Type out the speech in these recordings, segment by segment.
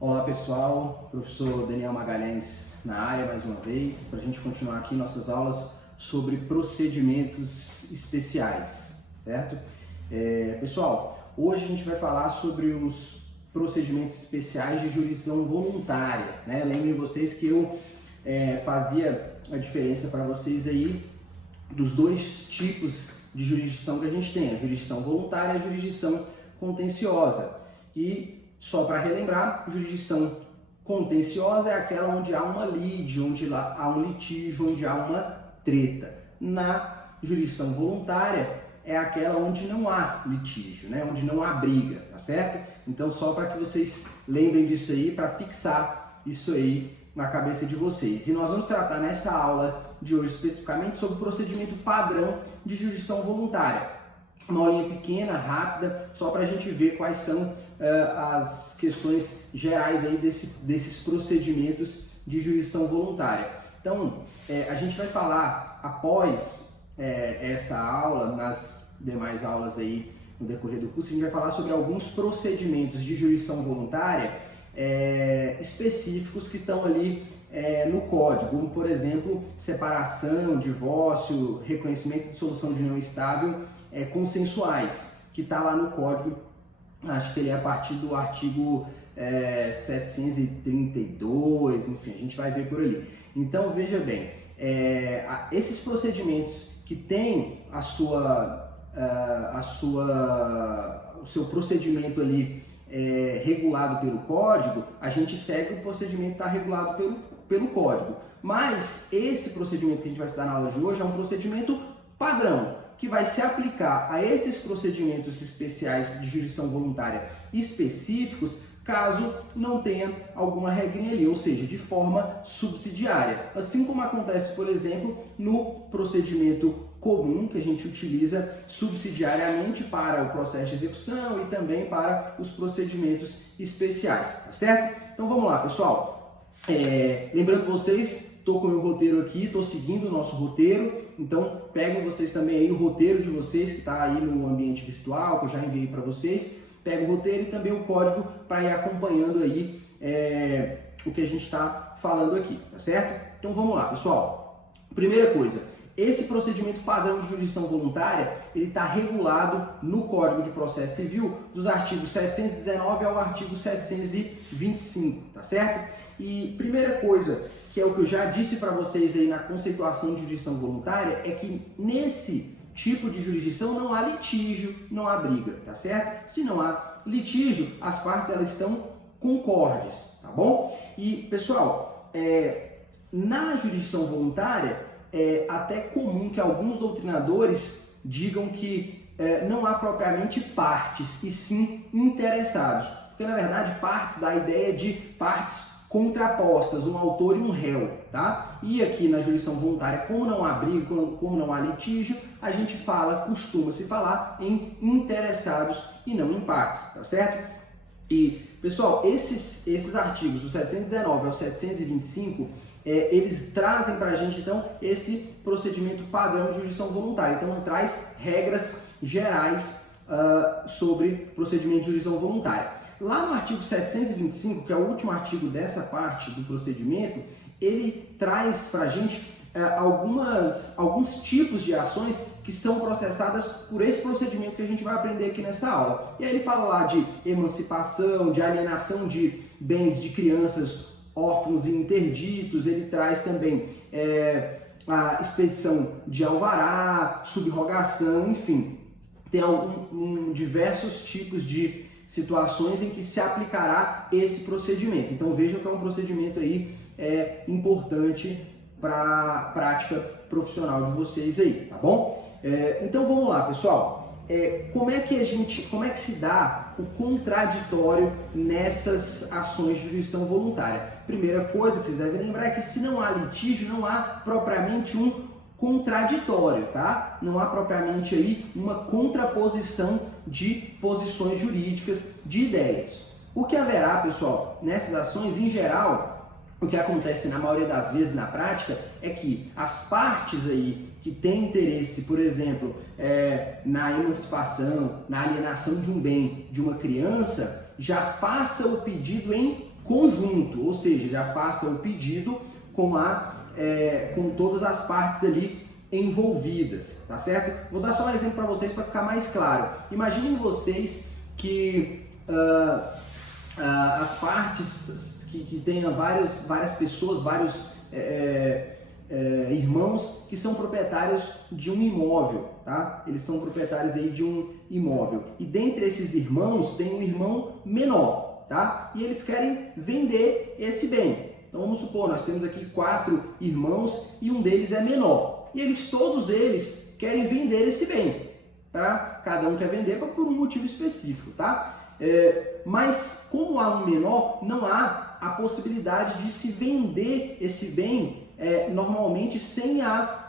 Olá pessoal, professor Daniel Magalhães na área mais uma vez, para a gente continuar aqui nossas aulas sobre procedimentos especiais, certo? Pessoal, hoje a gente vai falar sobre os procedimentos especiais de jurisdição voluntária, né? Lembrem vocês que eu fazia a diferença para vocês aí dos dois tipos de jurisdição que a gente tem, a jurisdição voluntária e a jurisdição contenciosa. E só para relembrar, jurisdição contenciosa é aquela onde há uma lide, onde há um litígio, onde há uma treta. Na jurisdição voluntária é aquela onde não há litígio, né? Onde não há briga, tá certo? Então só para que vocês lembrem disso aí, para fixar isso aí na cabeça de vocês. E nós vamos tratar nessa aula de hoje especificamente sobre o procedimento padrão de jurisdição voluntária. Uma aulinha pequena, rápida, só para a gente ver quais são as questões gerais aí desses procedimentos de jurisdição voluntária. Então, a gente vai falar após essa aula, nas demais aulas aí no decorrer do curso, a gente vai falar sobre alguns procedimentos de jurisdição voluntária específicos que estão ali no código, como por exemplo, separação, divórcio, reconhecimento de solução de união estável consensuais, que está lá no código, acho que ele é a partir do artigo 732, enfim, a gente vai ver por ali. Então, veja bem, esses procedimentos que têm o seu procedimento ali regulado pelo código, a gente segue o procedimento que está regulado pelo código. Mas esse procedimento que a gente vai estudar na aula de hoje é um procedimento padrão, que vai se aplicar a esses procedimentos especiais de jurisdição voluntária específicos, caso não tenha alguma regrinha ali, ou seja, de forma subsidiária. Assim como acontece, por exemplo, no procedimento comum, que a gente utiliza subsidiariamente para o processo de execução e também para os procedimentos especiais, tá certo? Então vamos lá, pessoal. Lembrando vocês, estou com o meu roteiro aqui, estou seguindo o nosso roteiro, então peguem vocês também aí o roteiro de vocês que está aí no ambiente virtual, que eu já enviei para vocês, pega o roteiro e também o código para ir acompanhando aí o que a gente está falando aqui, tá certo? Então vamos lá, pessoal. Primeira coisa, esse procedimento padrão de jurisdição voluntária, ele está regulado no Código de Processo Civil dos artigos 719 ao artigo 725, tá certo? E primeira coisa, que é o que eu já disse para vocês aí na conceituação de jurisdição voluntária, é que nesse tipo de jurisdição não há litígio, não há briga, tá certo? Se não há litígio, as partes elas estão concordes, tá bom? E, pessoal, na jurisdição voluntária, é até comum que alguns doutrinadores digam que não há propriamente partes, e sim interessados. Porque, na verdade, partes dá a ideia de partes contrapostas, um autor e um réu, tá? E aqui na jurisdição voluntária, como não há briga, como não há litígio, a gente costuma-se falar em interessados e não em partes, tá certo? E, pessoal, esses artigos, do 719 ao 725, eles trazem para a gente, então, esse procedimento padrão de jurisdição voluntária. Então, traz regras gerais sobre procedimento de jurisdição voluntária. Lá no artigo 725, que é o último artigo dessa parte do procedimento, ele traz para a gente alguns tipos de ações que são processadas por esse procedimento que a gente vai aprender aqui nessa aula. E aí ele fala lá de emancipação, de alienação de bens de crianças, órfãos e interditos, ele traz também a expedição de alvará, subrogação, enfim, tem diversos tipos de situações em que se aplicará esse procedimento. Então vejam que é um procedimento aí importante para a prática profissional de vocês aí, tá bom? Então vamos lá, pessoal. Como é que se dá o contraditório nessas ações de jurisdição voluntária? Primeira coisa que vocês devem lembrar é que se não há litígio, não há propriamente um contraditório, tá? Não há propriamente aí uma contraposição de posições jurídicas, de ideias. O que haverá, pessoal, nessas ações, em geral, o que acontece na maioria das vezes na prática é que as partes aí que têm interesse, por exemplo, na emancipação, na alienação de um bem de uma criança, já faça o pedido em conjunto, ou seja, já faça o pedido com todas as partes ali envolvidas, tá certo? Vou dar só um exemplo para vocês para ficar mais claro. Imaginem vocês que as partes que tenham várias pessoas, vários irmãos que são proprietários de um imóvel, tá? Eles são proprietários aí de um imóvel. E dentre esses irmãos tem um irmão menor, tá? E eles querem vender esse bem. Então vamos supor, nós temos aqui 4 irmãos e um deles é menor. E todos eles querem vender esse bem, tá? Cada um quer vender por um motivo específico, tá? Mas como há um menor, não há a possibilidade de se vender esse bem normalmente sem a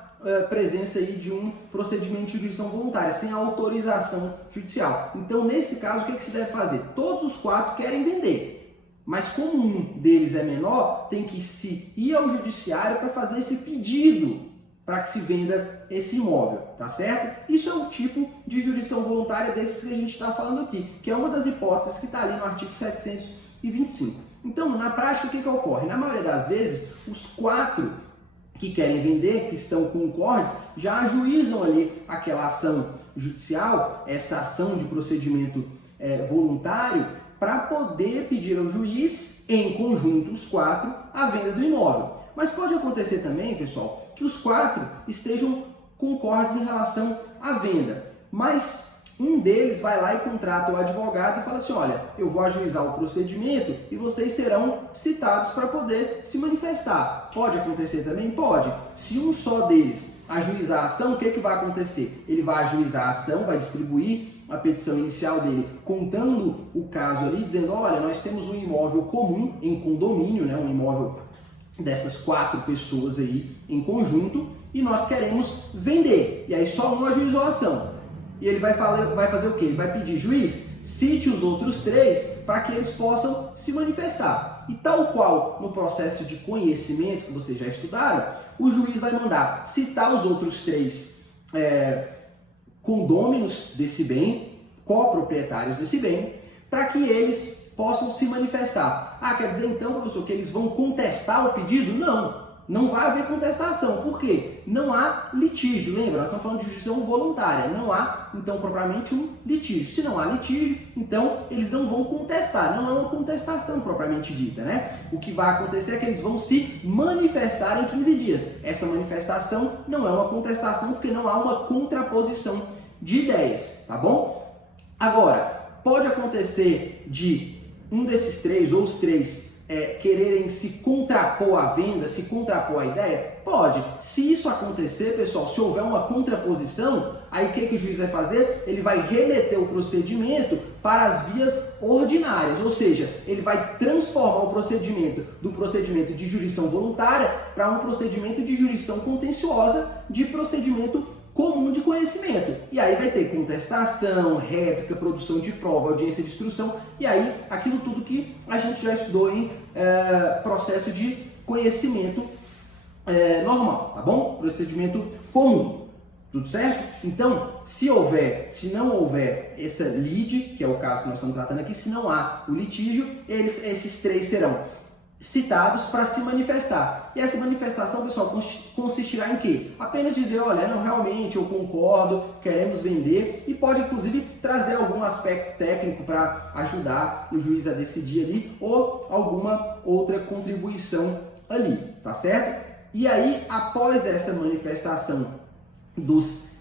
presença aí de um procedimento de jurisdição voluntária, sem a autorização judicial. Então, nesse caso, o que se deve fazer? Todos os 4 querem vender, mas como um deles é menor, tem que se ir ao judiciário para fazer esse pedido para que se venda esse imóvel, tá certo? Isso é um tipo de jurisdição voluntária desses que a gente está falando aqui, que é uma das hipóteses que está ali no artigo 725. Então, na prática, o que ocorre? Na maioria das vezes, os 4 que querem vender, que estão concordes, já ajuizam ali aquela ação judicial, essa ação de procedimento voluntário, para poder pedir ao juiz, em conjunto, os 4, a venda do imóvel. Mas pode acontecer também, pessoal, que os 4 estejam concordes em relação à venda, mas um deles vai lá e contrata o advogado e fala assim, olha, eu vou ajuizar o procedimento e vocês serão citados para poder se manifestar. Pode acontecer também? Pode. Se um só deles ajuizar a ação, o que vai acontecer? Ele vai ajuizar a ação, vai distribuir a petição inicial dele contando o caso ali, dizendo, olha, nós temos um imóvel comum em condomínio, né, um imóvel dessas 4 pessoas aí em conjunto e nós queremos vender. E aí só um ajuizou a ação. E ele vai fazer o quê? Ele vai pedir, juiz, cite os outros 3 para que eles possam se manifestar. E tal qual no processo de conhecimento que vocês já estudaram, o juiz vai mandar citar os outros 3 condôminos desse bem, coproprietários desse bem, para que eles possam se manifestar. Ah, quer dizer então, professor, que eles vão contestar o pedido? Não, não vai haver contestação. Por quê? Não há litígio. Lembra, nós estamos falando de jurisdição voluntária. Não há, então, propriamente um litígio. Se não há litígio, então, eles não vão contestar. Não é uma contestação propriamente dita, né? O que vai acontecer é que eles vão se manifestar em 15 dias. Essa manifestação não é uma contestação porque não há uma contraposição de ideias, tá bom? Agora, pode acontecer de um desses 3 ou os 3 quererem se contrapor à venda, se contrapor à ideia? Pode. Se isso acontecer, pessoal, se houver uma contraposição, aí o que o juiz vai fazer? Ele vai remeter o procedimento para as vias ordinárias, ou seja, ele vai transformar o procedimento do procedimento de jurisdição voluntária para um procedimento de jurisdição contenciosa, de procedimento comum de conhecimento. E aí vai ter contestação, réplica, produção de prova, audiência de instrução, e aí aquilo tudo que a gente já estudou em processo de conhecimento normal, tá bom? Procedimento comum. Tudo certo? Então, se não houver essa lide, que é o caso que nós estamos tratando aqui, se não há o litígio, esses 3 serão citados para se manifestar. E essa manifestação, pessoal, consistirá em quê? Apenas dizer, olha, não, realmente eu concordo, queremos vender, e pode inclusive trazer algum aspecto técnico para ajudar o juiz a decidir ali, ou alguma outra contribuição ali, tá certo? E aí, após essa manifestação dos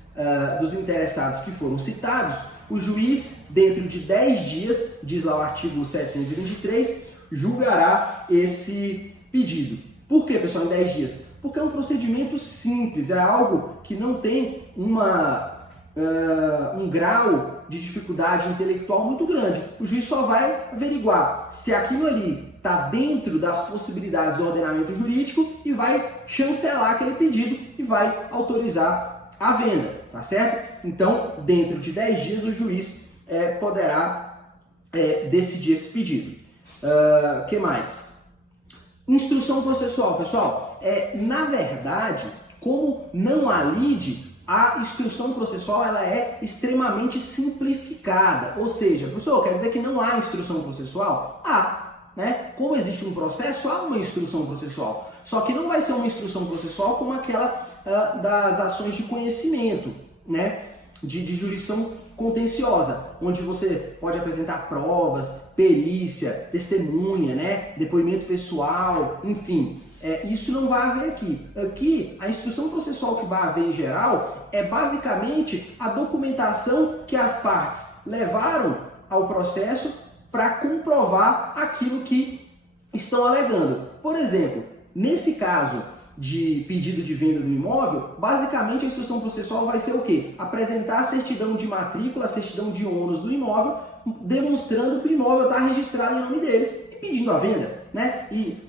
interessados que foram citados, o juiz, dentro de 10 dias, diz lá o artigo 723, julgará esse pedido. Por que, pessoal, em 10 dias? Porque é um procedimento simples, é algo que não tem um grau de dificuldade intelectual muito grande. O juiz só vai averiguar se aquilo ali está dentro das possibilidades do ordenamento jurídico e vai chancelar aquele pedido e vai autorizar a venda, tá certo? Então, dentro de 10 dias, o juiz poderá decidir esse pedido. Que mais? Instrução processual, pessoal. Na verdade, como não há lide, a instrução processual ela é extremamente simplificada, ou seja, professor, quer dizer que não há instrução processual? Há, né? Como existe um processo, há uma instrução processual, só que não vai ser uma instrução processual como aquela das ações de conhecimento, né? De jurisdição contenciosa, onde você pode apresentar provas, perícia, testemunha, né? Depoimento pessoal, enfim. Isso não vai haver aqui. Aqui, a instrução processual que vai haver em geral é basicamente a documentação que as partes levaram ao processo para comprovar aquilo que estão alegando. Por exemplo, nesse caso de pedido de venda do imóvel, basicamente a instrução processual vai ser o quê? Apresentar a certidão de matrícula, a certidão de ônus do imóvel, demonstrando que o imóvel está registrado em nome deles e pedindo a venda, né? E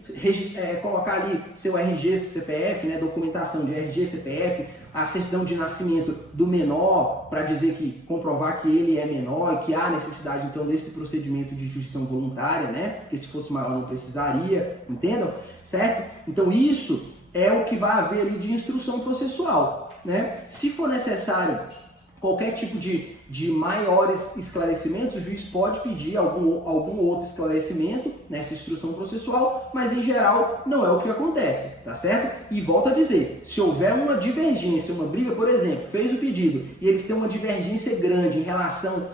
colocar ali seu RG, CPF, né? Documentação de RG, CPF, a certidão de nascimento do menor, para dizer que, comprovar que ele é menor e que há necessidade então desse procedimento de jurisdição voluntária, né? Porque se fosse maior não precisaria, entendam? Certo? Então isso é o que vai haver ali de instrução processual, né? Se for necessário qualquer tipo de maiores esclarecimentos, o juiz pode pedir algum outro esclarecimento nessa instrução processual, mas em geral não é o que acontece, tá certo? E volto a dizer, se houver uma divergência, uma briga, por exemplo, fez o pedido e eles têm uma divergência grande em relação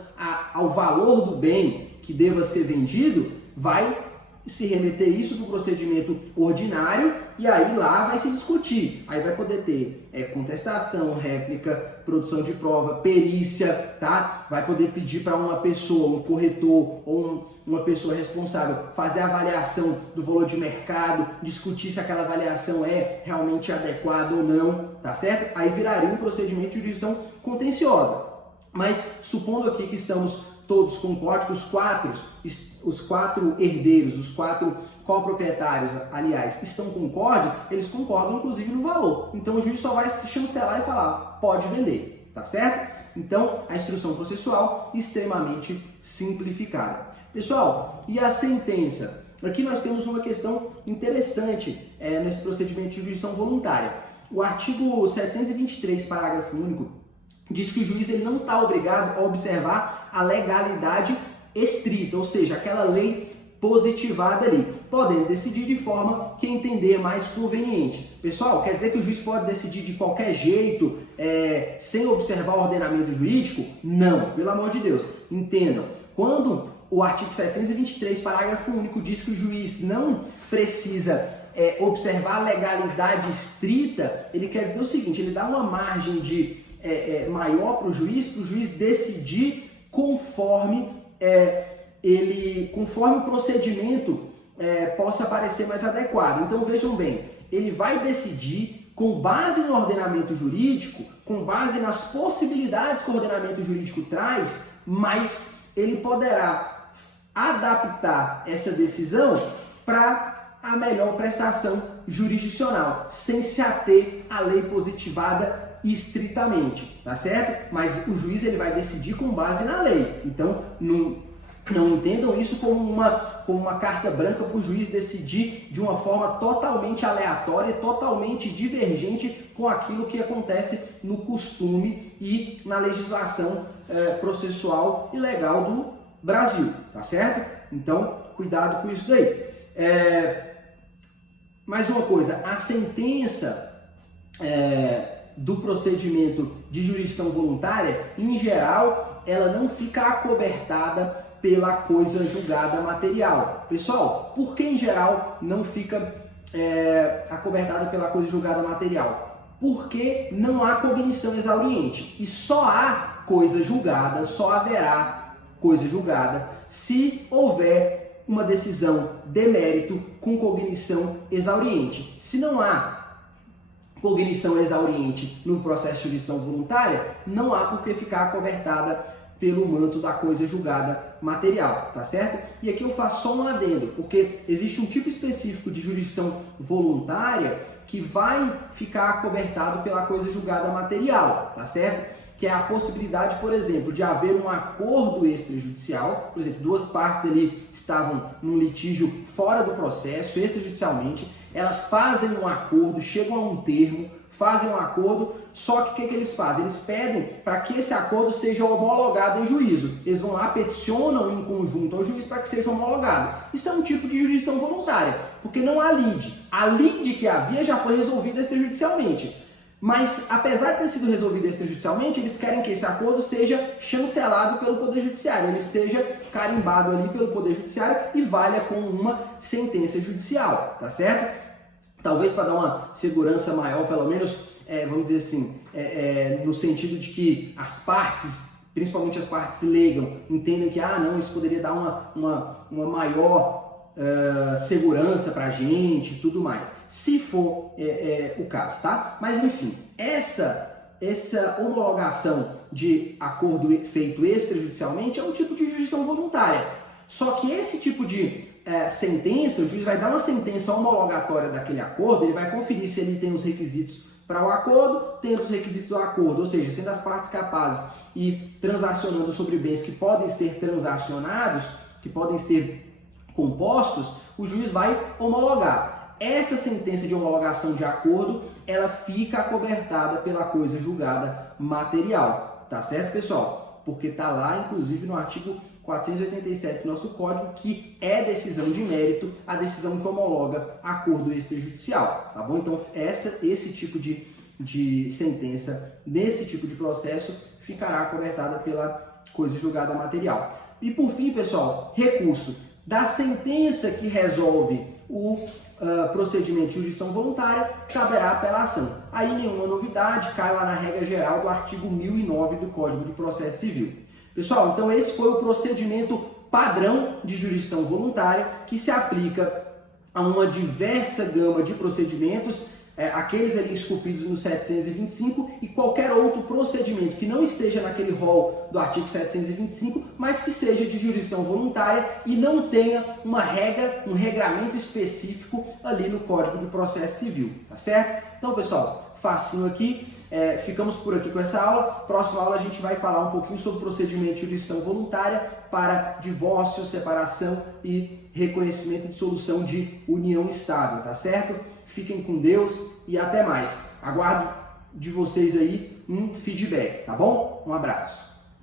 ao valor do bem que deva ser vendido, vai se remeter isso para o procedimento ordinário e aí lá vai se discutir. Aí vai poder ter contestação, réplica, produção de prova, perícia, tá? Vai poder pedir para uma pessoa, um corretor ou uma pessoa responsável fazer a avaliação do valor de mercado, discutir se aquela avaliação é realmente adequada ou não, tá certo? Aí viraria um procedimento de jurisdição contenciosa. Mas supondo aqui que estamos todos concordam, os quatro herdeiros, os 4 coproprietários, aliás, estão concordes, eles concordam inclusive no valor. Então o juiz só vai se chancelar e falar, pode vender, tá certo? Então a instrução processual extremamente simplificada. Pessoal, e a sentença? Aqui nós temos uma questão interessante nesse procedimento de jurisdição voluntária. O artigo 723, parágrafo único, diz que o juiz ele não está obrigado a observar a legalidade estrita, ou seja, aquela lei positivada ali, podendo decidir de forma que entender mais conveniente. Pessoal, quer dizer que o juiz pode decidir de qualquer jeito, sem observar o ordenamento jurídico? Não, pelo amor de Deus. Entendam, quando o artigo 723, parágrafo único, diz que o juiz não precisa observar a legalidade estrita, ele quer dizer o seguinte, ele dá uma margem de maior para o juiz decidir conforme o procedimento possa parecer mais adequado. Então vejam bem, ele vai decidir com base no ordenamento jurídico, com base nas possibilidades que o ordenamento jurídico traz, mas ele poderá adaptar essa decisão para a melhor prestação jurisdicional, sem se ater à lei positivada estritamente, tá certo? Mas o juiz ele vai decidir com base na lei. Então, não entendam isso como uma carta branca para o juiz decidir de uma forma totalmente aleatória, totalmente divergente com aquilo que acontece no costume e na legislação processual e legal do Brasil, tá certo? Então, cuidado com isso daí. Mais uma coisa, a sentença do procedimento de jurisdição voluntária, em geral, ela não fica acobertada pela coisa julgada material. Pessoal, por que em geral não fica acobertada pela coisa julgada material? Porque não há cognição exauriente e só há coisa julgada, só haverá coisa julgada se houver uma decisão de mérito com cognição exauriente. Se não há cognição exauriente no processo de jurisdição voluntária, não há por que ficar acobertada pelo manto da coisa julgada material, tá certo? E aqui eu faço só um adendo, porque existe um tipo específico de jurisdição voluntária que vai ficar acobertado pela coisa julgada material, tá certo? Que é a possibilidade, por exemplo, de haver um acordo extrajudicial, por exemplo, duas partes ali estavam num litígio fora do processo, extrajudicialmente, elas fazem um acordo, chegam a um termo, fazem um acordo, só que o que eles fazem? Eles pedem para que esse acordo seja homologado em juízo. Eles vão lá, peticionam em conjunto ao juiz para que seja homologado. Isso é um tipo de jurisdição voluntária, porque não há lide. A lide que havia já foi resolvida extrajudicialmente. Mas, apesar de ter sido resolvido extrajudicialmente, eles querem que esse acordo seja chancelado pelo Poder Judiciário, ele seja carimbado ali pelo Poder Judiciário e valha como uma sentença judicial, tá certo? Talvez para dar uma segurança maior, pelo menos, vamos dizer assim, no sentido de que as partes, principalmente as partes leigam, entendem que, não, isso poderia dar uma maior segurança para a gente e tudo mais, se for o caso, tá? Mas enfim, essa homologação de acordo feito extrajudicialmente é um tipo de jurisdição voluntária. Só que esse tipo de sentença, o juiz vai dar uma sentença homologatória daquele acordo, ele vai conferir se ele tem os requisitos para o acordo, tendo os requisitos do acordo, ou seja, sendo as partes capazes e transacionando sobre bens que podem ser transacionados, que podem ser compostos, o juiz vai homologar. Essa sentença de homologação de acordo, ela fica acobertada pela coisa julgada material, tá certo, pessoal? Porque tá lá, inclusive, no artigo 487 do nosso código, que é decisão de mérito, a decisão que homologa acordo extrajudicial, tá bom? Então, esse tipo de sentença, desse tipo de processo, ficará acobertada pela coisa julgada material. E por fim, pessoal, recurso. Da sentença que resolve o procedimento de jurisdição voluntária, caberá apelação. Aí nenhuma novidade, cai lá na regra geral do artigo 1009 do Código de Processo Civil. Pessoal, então esse foi o procedimento padrão de jurisdição voluntária que se aplica a uma diversa gama de procedimentos, aqueles ali esculpidos no 725 e qualquer outro procedimento que não esteja naquele rol do artigo 725, mas que seja de jurisdição voluntária e não tenha uma regra, um regramento específico ali no Código de Processo Civil, tá certo? Então, pessoal, facinho aqui, ficamos por aqui com essa aula. Próxima aula a gente vai falar um pouquinho sobre procedimento de jurisdição voluntária para divórcio, separação e reconhecimento de solução de união estável, tá certo? Fiquem com Deus e até mais. Aguardo de vocês aí um feedback, tá bom? Um abraço.